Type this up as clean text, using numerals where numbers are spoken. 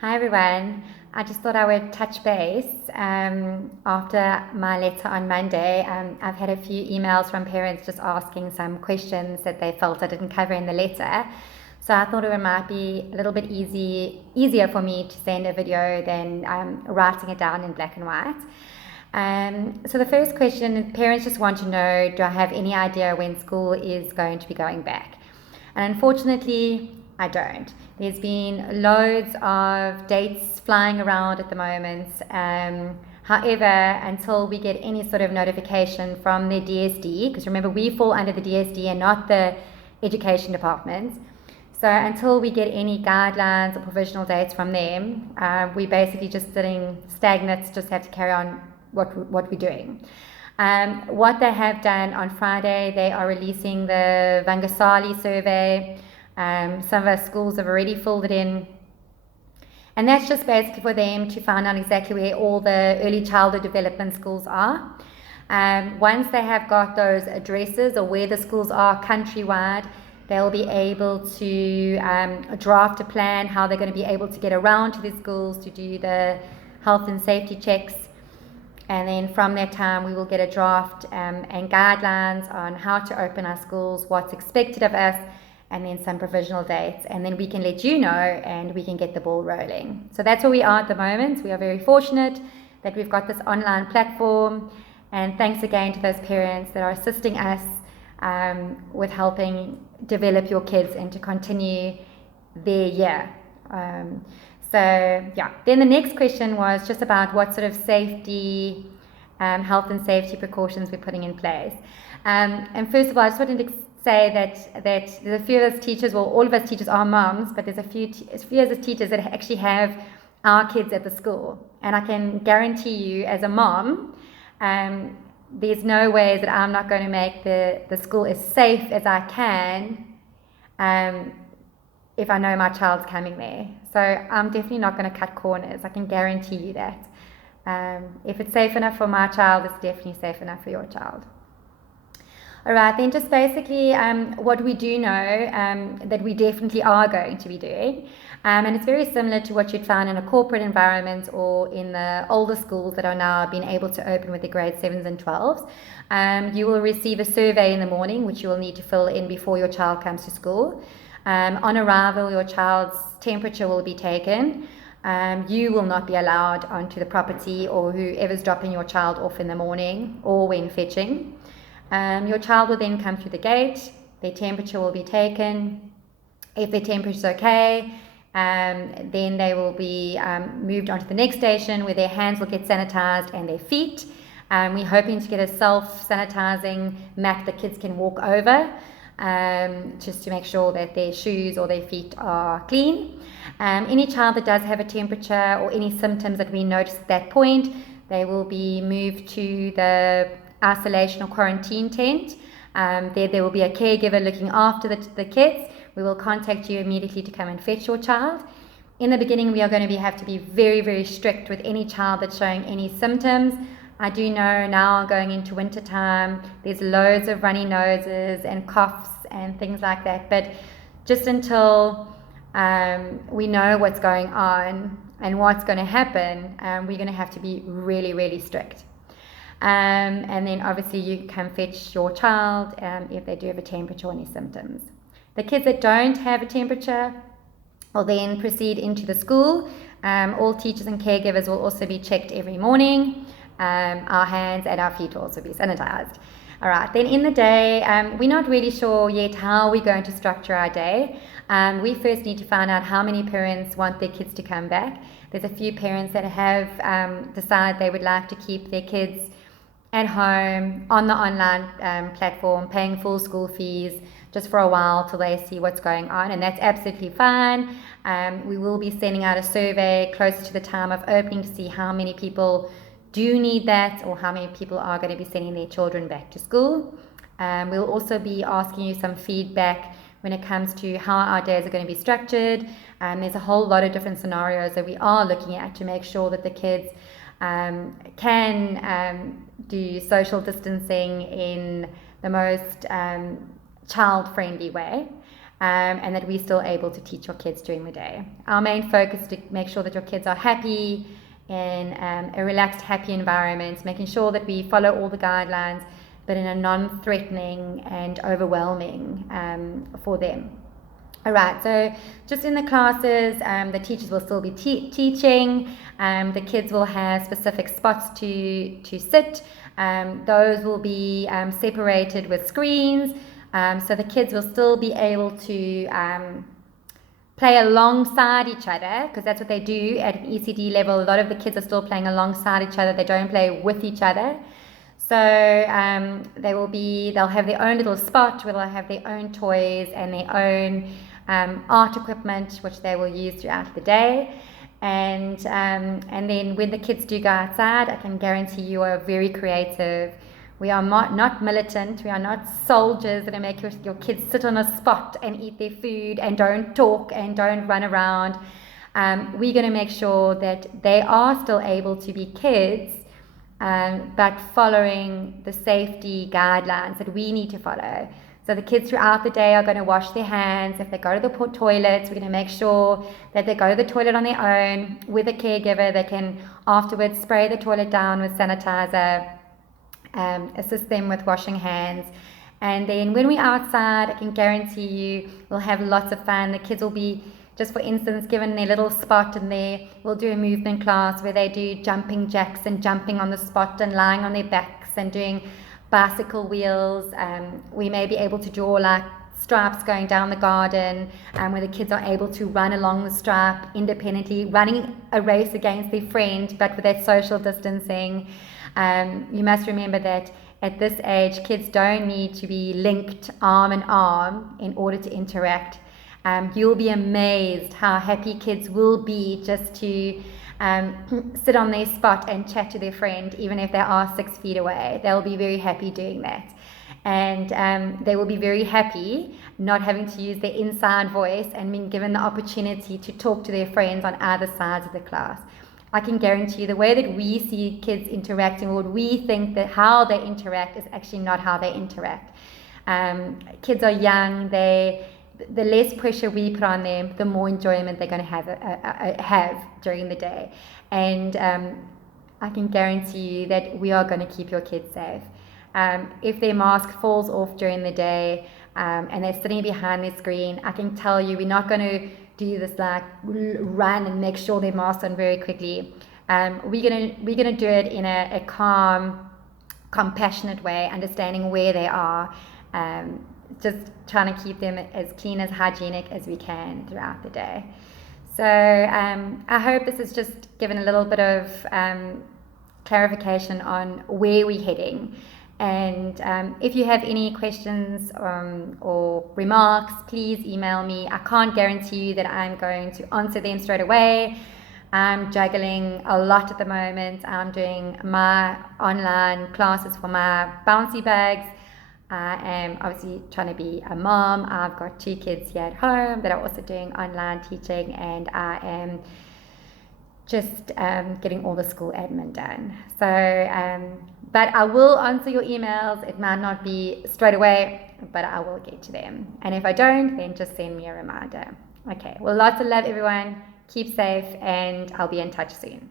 Hi everyone. I just thought I would touch base after my letter on Monday. I've had a few emails from parents just asking some questions that they felt I didn't cover in the letter. So I thought it might be a little bit easier for me to send a video than writing it down in black and white. So the first question, parents just want to know, do I have any idea when school is going to be going back? And unfortunately, I don't. There's been loads of dates flying around at the moment. However, until we get any sort of notification from the DSD, because remember we fall under the DSD and not the education department. So until we get any guidelines or provisional dates from them, we're basically just sitting stagnant, just have to carry on what we're doing. What they have done on Friday, they are releasing the Vangasali survey. Some of our schools have already filled it in. And that's just basically for them to find out exactly where all the early childhood development schools are. Once they have got those addresses or where the schools are countrywide, they'll be able to draft a plan how they're going to be able to get around to the schools to do the health and safety checks. And then from that time, we will get a draft and guidelines on how to open our schools, what's expected of us, and then some provisional dates. And then we can let you know and we can get the ball rolling. So that's where we are at the moment. We are very fortunate that we've got this online platform. And thanks again to those parents that are assisting us with helping develop your kids and to continue their year. Then the next question was just about what sort of safety, health and safety precautions we're putting in place. And first of all, I just wanted to say that there's a few of us teachers, well, all of us teachers are moms, but there's a few of us teachers that actually have our kids at the school. And I can guarantee you, as a mom, there's no way that I'm not going to make the school as safe as I can if I know my child's coming there. So I'm definitely not going to cut corners. I can guarantee you that. If it's safe enough for my child, it's definitely safe enough for your child. All right, then just basically what we do know that we definitely are going to be doing, and it's very similar to what you'd find in a corporate environment or in the older schools that are now being able to open with the grade 7s and 12s. You will receive a survey in the morning, which you will need to fill in before your child comes to school. On arrival, your child's temperature will be taken. You will not be allowed onto the property or whoever's dropping your child off in the morning or when fetching. Your child will then come through the gate, their temperature will be taken. If their temperature is okay, then they will be moved on to the next station where their hands will get sanitized and their feet. We're hoping to get a self-sanitizing mat that kids can walk over just to make sure that their shoes or their feet are clean. Any child that does have a temperature or any symptoms that we notice at that point, they will be moved to the isolation or quarantine tent. There will be a caregiver looking after the kids. We will contact you immediately to come and fetch your child. In the beginning, we are going to have to be very, very strict with any child that's showing any symptoms. I do know now going into winter time, there's loads of runny noses and coughs and things like that. But just until we know what's going on and what's going to happen, we're going to have to be really, really strict. And then obviously you can fetch your child if they do have a temperature or any symptoms. The kids that don't have a temperature will then proceed into the school. All teachers and caregivers will also be checked every morning. Our hands and our feet will also be sanitized. All right, then in the day, we're not really sure yet how we're going to structure our day. We first need to find out how many parents want their kids to come back. There's a few parents that have decided they would like to keep their kids at home on the online platform, paying full school fees just for a while till they see what's going on, and that's absolutely fine. We will be sending out a survey closer to the time of opening to see how many people do need that or how many people are going to be sending their children back to school. We'll also be asking you some feedback when it comes to how our days are going to be structured. There's a whole lot of different scenarios that we are looking at to make sure that the kids can do social distancing in the most child-friendly way. and that we're still able to teach your kids during the day. Our main focus is to make sure that your kids are happy in a relaxed, happy environment, making sure that we follow all the guidelines, but in a non-threatening and overwhelming for them. All right, so just in the classes, the teachers will still be teaching. The kids will have specific spots to sit. Those will be separated with screens. So the kids will still be able to play alongside each other, because that's what they do at an ECD level. A lot of the kids are still playing alongside each other. They don't play with each other. So they'll have their own little spot where they'll have their own toys and their own art equipment, which they will use throughout the day. And then when the kids do go outside, I can guarantee you are very creative. We are not militant. We are not soldiers that make your kids sit on a spot and eat their food and don't talk and don't run around. We're going to make sure that they are still able to be kids, but following the safety guidelines that we need to follow. So the kids throughout the day are going to wash their hands. If they go to the toilets, we're going to make sure that they go to the toilet on their own with a caregiver. They can afterwards spray the toilet down with sanitizer, assist them with washing hands. And then when we're outside, I can guarantee you we'll have lots of fun. The kids will be, just for instance, given their little spot in there, we'll do a movement class where they do jumping jacks and jumping on the spot and lying on their backs and doing bicycle wheels. We may be able to draw like stripes going down the garden, where the kids are able to run along the stripe independently, running a race against their friend, but with that social distancing. You must remember that at this age, kids don't need to be linked arm in arm in order to interact. You'll be amazed how happy kids will be just to sit on their spot and chat to their friend, even if they are 6 feet away. They'll be very happy doing that. And they will be very happy not having to use their inside voice and being given the opportunity to talk to their friends on either sides of the class. I can guarantee you the way that we see kids interacting, or what we think that how they interact, is actually not how they interact. Kids are young. The less pressure we put on them, the more enjoyment they're going to have during the day. And I can guarantee you that we are going to keep your kids safe. If their mask falls off during the day and they're sitting behind their screen, I can tell you we're not going to do this like run and make sure their mask's on very quickly. We're gonna do it in a calm, compassionate way, understanding where they are, just trying to keep them as clean, as hygienic as we can throughout the day. So I hope this has just given a little bit of clarification on where we're heading. And if you have any questions or remarks, please email me. I can't guarantee you that I'm going to answer them straight away. I'm juggling a lot at the moment. I'm doing my online classes for my bouncy bags. I am obviously trying to be a mom. I've got 2 kids here at home that are also doing online teaching, and I am just getting all the school admin done. So, but I will answer your emails. It might not be straight away, but I will get to them. And if I don't, then just send me a reminder. Okay, well, lots of love, everyone. Keep safe, and I'll be in touch soon.